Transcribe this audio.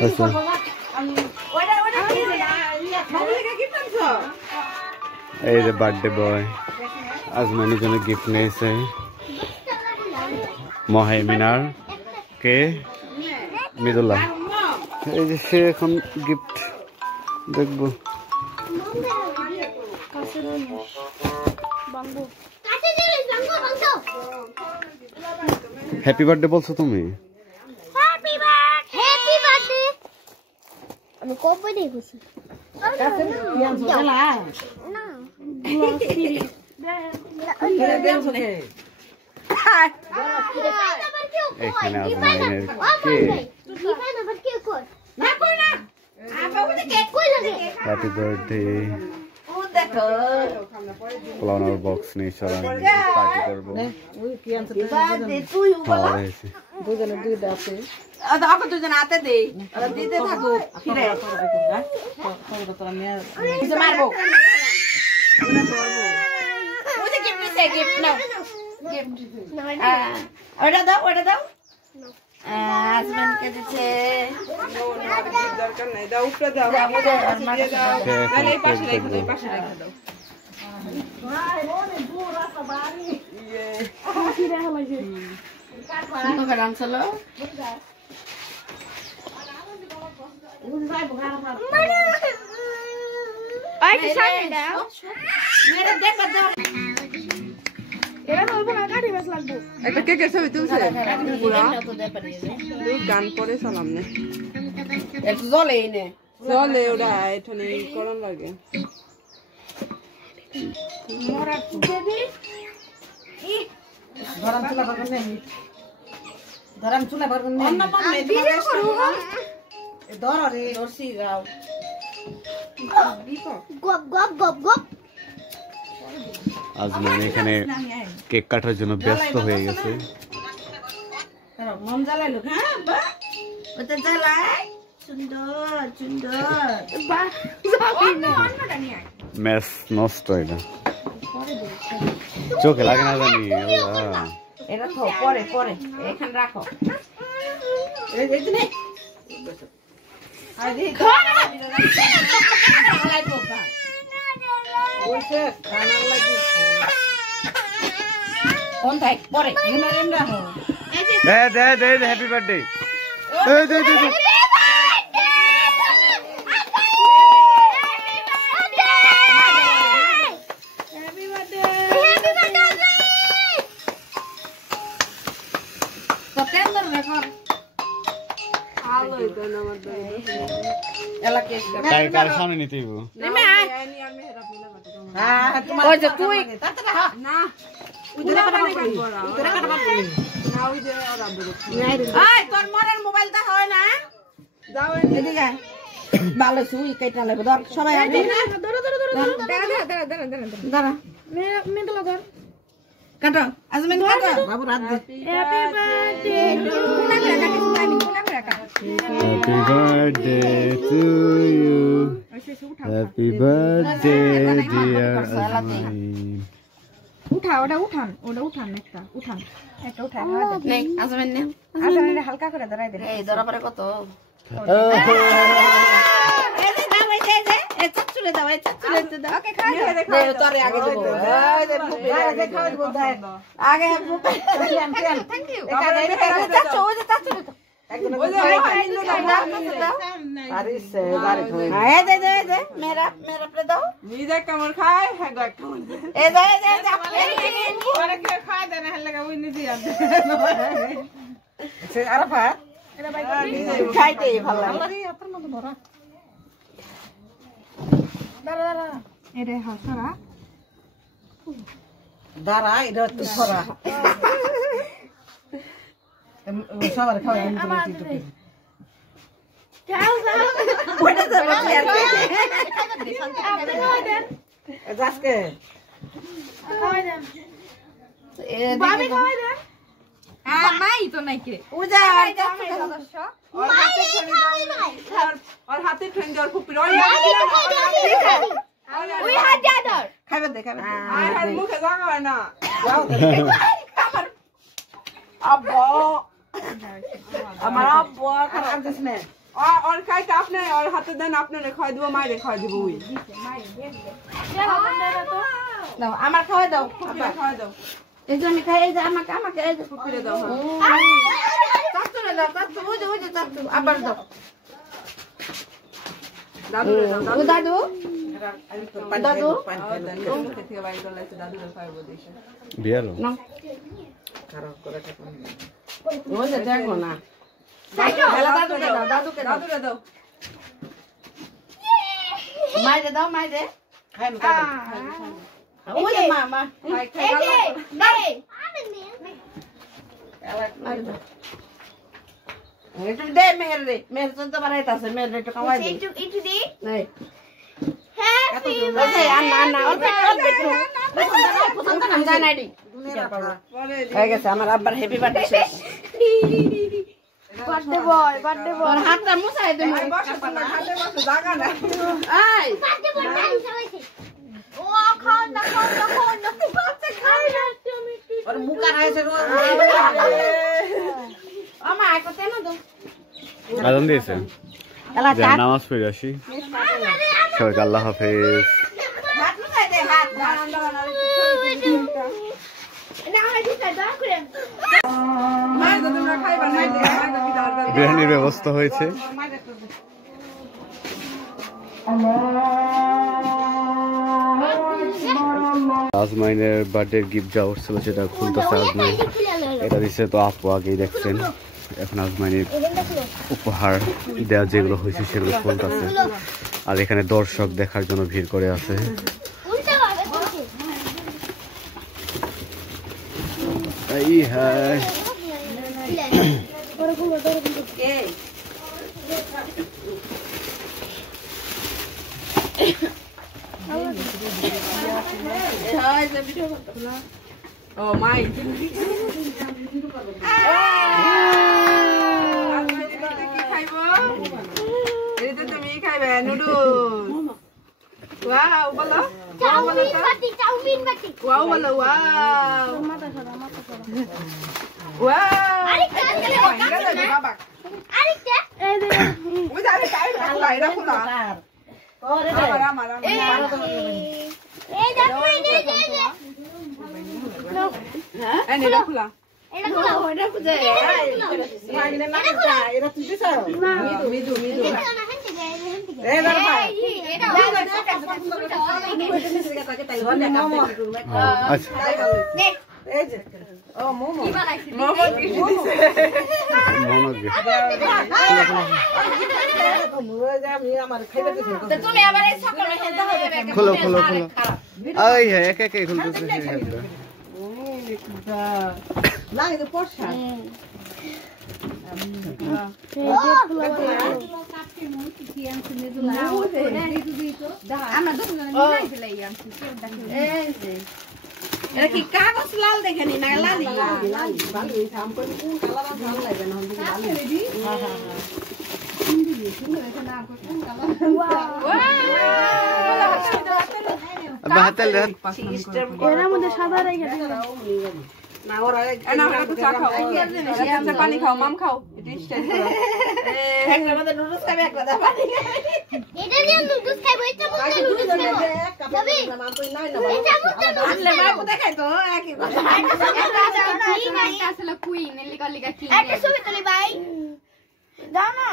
এই যে birthday boy আজমানির জন্য গিফট নিয়েছে মহাইমিনার কে মিদুল্লাহ। এই যে সে এখন গিফট দেখবো। হ্যাপি বার্থডে বলছো তুমি? আমি কবে দেখছি এখানে আজমাইনের cake. Happy birthday. Flower box নিয়ে সবাই পার্টি করবো। দুজন হাতে দেই দিতে থাকো ফিরে মারবো। ওটা দাও ওটা দাও। হাজবেন্ডকে দিচ্ছে দরকার নাই, দাও উপরে দাও এই পাশে রেখে দাও, পাশে রেখে দাও। একটা কেকের ছবি তুলছে গান করে সালাম নে জলে নে জলে ওটা এখানে করন লাগে ধরাম চুলা করবেন না ধরাম চুলা করবেন না ধর রে ধরছি গাও গপ গপ গপ গপ। আজমান এখানে কেক কাটার জন্য ব্যস্ত হয়ে গেছে। মন জ্বালাইলো হ্যাঁ বাহ ওটা জ্বালাই সুন্দর সুন্দর ম্যাচ নষ্ট এটা চোখে লাগে না জানি। এটা তো পরে পরে এখানে রাখো হ্যাপি বার্থডে। সামনে নিতে তোর মনের মোবাইলটা হয় না ভালো সুই কেটে নেবো ধর সবাই কাটো আজমিন কাটো বাবু রাত দে Happy birthday to you. Happy birthday dear Azmin. উঠা ওটা উঠান একটা উঠান নেই আজমিন নে আজমিন হালকা করে ধরাই দেন। এই ধরা পরে কত এই যে দাও এই যে এই চাচুলে দাও এই চাচুলে দাও ওকে খাই দে তোরে আগে দেব এই যে আগে খাওয়া দেব দাও আগে থ্যাংক ইউ চাচু ওই যে চাচু একদম ওই যে আরে সে দাঁড়ে এই দে মেরা पे দাও নিজে কামড় খায় হ্যাঁ গো কামড় এই দে ওরে কে খায় দেন হল লাগা ওই নিজে আর সে আরফা এটা ভাই খাইতে ভালো লাগে আরে আপনার মত ধরা দাঁড়া এরে হাসরা দাঁড়া এটা তো ধরা সবার খাওয়া দিন তো ওটা তো বাকি আর আপনি খাওয়া দেন আজকে খাওয়া দেন বাবা খাওয়া দেন মাই তো নাই কে পূজা সদস্য और हाथे ठंडे और खूब पिरोई we had gather খাবে দে খাবে আই হাত মুখে লাগাও না যাও আব্বা আমার আব্বা খারাপ দিস না और खाइते আপনি और হাতে দেন আপনারে খাই দিব মাইরে খাই দিব ওই দাও আমার খাওয়া দাও ফুপিরে খাওয়া দাও এই যে আমি খাই এই যে আমাকে এই যে ফুপিরে দাও চাচুরে দাও চাচু ওই যে চাচু আবার দাও দাদু দাও দাদু দাদু মুখে থেকে বাইরে গলাইছে দাদু খাইবো দিছে বিয়ালো না খারাপ করে থাকো ওই যে দেখো না দাদুকে দাও মাইরে দাও মাইরে খাই না ওই যে মা খাই একটু দে মেহের রে মেহের তো বানাইতাছে মেহের একটু খাওয়াই দে একটু দি নাই হ্যাঁ না পছন্দ না জানাই দি হয়ে গেছে আমার আব্বার হ্যাপি বার্থডে শেষ বার্থডে বয় তোর হাতটা মুছাই দে হাতে বসে জায়গা নাই এই বার্থডে বয় সবাইকে ও খাও না বাচ্চা খাই না তুমি ওর মুখ আর আছে আমা একটা তেল দাও আজান দিয়েছে নামাজ পড়ে আসি সবাইকে আল্লাহ হাফেজ হাত মুছাই দে হাত বিরিয়ানির ব্যবস্থা হয়েছে আজমাইনের বার্থডে গিফট যা উঠছিল সেটা খুলতেছে আজমাইন এটা দিচ্ছে তো আপু আগেই দেখছেন এখন আজমাইনের উপহার দেওয়া যেগুলো হয়েছে সেগুলো খুলতেছে আর এখানে দর্শক দেখার জন্য ভিড় করে আছে এই হ্যাঁ ও মাই তুমি খাইবে নুডলস ওয়াও বলো চাউমিন বাটি ওয়াও বলো ওয়াও ওয়াও আরেকটা এই যে ওই যাবে তাই খোলা এটা খোলা আমার এই দেখো এই যে হ্যাঁ এটা খোলা এটা খোলা ওটা খুঁজে মাগনে না এটা এটা তুই দিছ মিদু এটা না হেনতে গে এই দাঁড়া ভাই এটা আচ্ছা এই যে ও মোমো মোমো তুমি আবার এই সকালে হেলতে হবে খোলো এই হ্যাঁ একে একে খুলতেছে লাগে তো পড়ছা এটা কি কাগজ লাল দেখেনি না লালি এর মধ্যে সাদা রেখে না ওরা চা খাও পানি খাও মাম খাও একটা মধ্যে নুডলস খাবে একটা পানি এটা দিয়ে নুডলস খাইবো এটা বলতে নুডলস খাইবো যাবি এটা বলতে আনলে মা কোথায় খাইতো একই কথা একটা ছবি তুলি ভাই যাও না